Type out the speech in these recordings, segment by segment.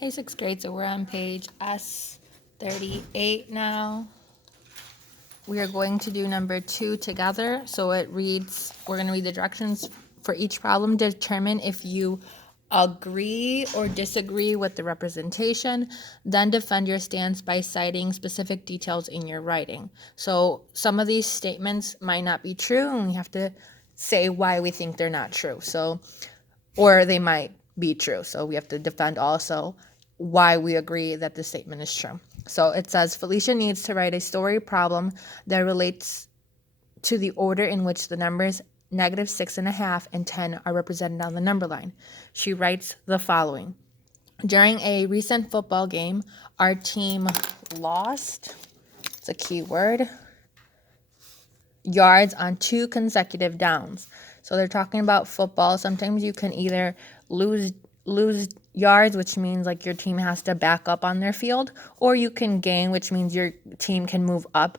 Hey, sixth grade, so we're on page S.38 now. We are going to do number 2 together. So it reads, we're going to read the directions for each problem. Determine if you agree or disagree with the representation. Then defend your stance by citing specific details in your writing. So some of these statements might not be true, and we have to say why we think they're not true. Or they might be true. So we have to defend also why we agree that the statement is true. So it says Felicia needs to write a story problem that relates to the order in which the numbers -6.5 and 10 are represented on the number line. She writes the following. During a recent football game, our team lost, it's a key word, yards on 2 consecutive downs. So they're talking about football. Sometimes you can either lose yards, which means like your team has to back up on their field, or you can gain, which means your team can move up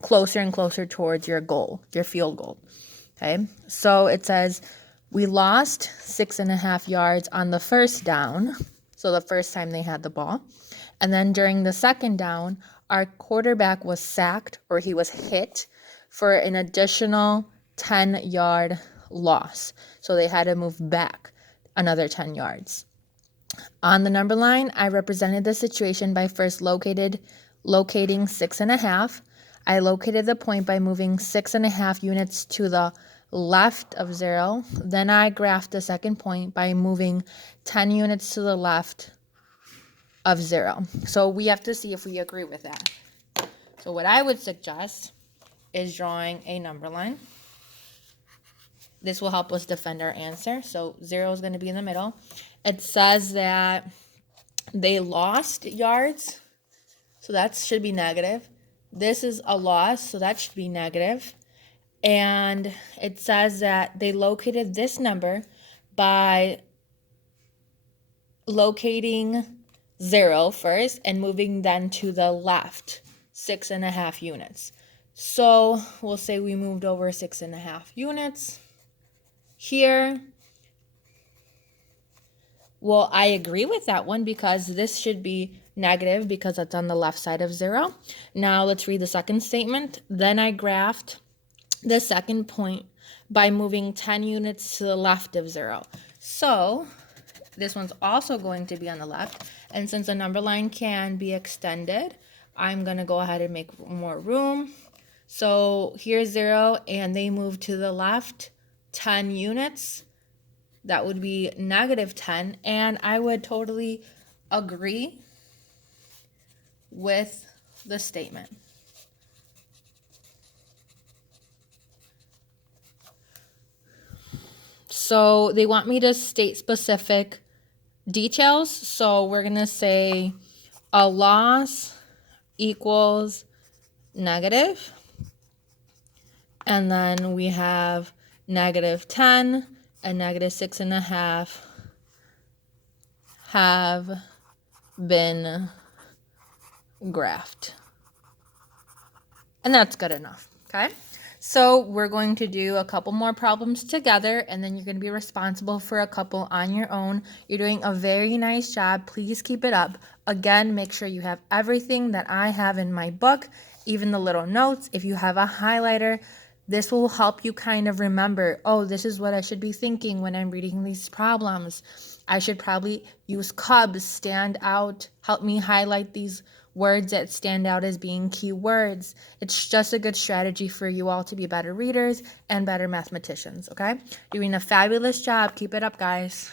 closer and closer towards your goal, your field goal. Okay, so it says we lost 6.5 yards on the first down, so the first time they had the ball. And then during the second down, our quarterback was sacked, or he was hit, for an additional 10-yard loss. So they had to move back another 10 yards. On the number line, I represented the situation by first locating 6.5. I located the point by moving 6.5 units to the left of 0. Then I graphed the second point by moving 10 units to the left of 0. So we have to see if we agree with that. So what I would suggest is drawing a number line. This will help us defend our answer. So 0 is going to be in the middle. It says that they lost yards, so that should be negative. This is a loss, so that should be negative. And it says that they located this number by locating 0 first and moving then to the left 6.5 units. So we'll say we moved over 6.5 units here. Well, I agree with that one because this should be negative because it's on the left side of 0. Now let's read the second statement. Then I graphed the second point by moving 10 units to the left of 0. So this one's also going to be on the left. And since the number line can be extended, I'm going to go ahead and make more room. So here's 0, and they move to the left 10 units. That would be -10, and I would totally agree with the statement. So they want me to state specific details, so we're going to say a loss equals negative, and then we have -10 and -6.5 have been graphed. And that's good enough, okay? So we're going to do a couple more problems together, and then you're going to be responsible for a couple on your own. You're doing a very nice job. Please keep it up. Again, make sure you have everything that I have in my book, even the little notes. If you have a highlighter, this will help you kind of remember, oh, this is what I should be thinking when I'm reading these problems. I should probably use cubs, stand out, help me highlight these words that stand out as being key words. It's just a good strategy for you all to be better readers and better mathematicians, okay? You're doing a fabulous job. Keep it up, guys.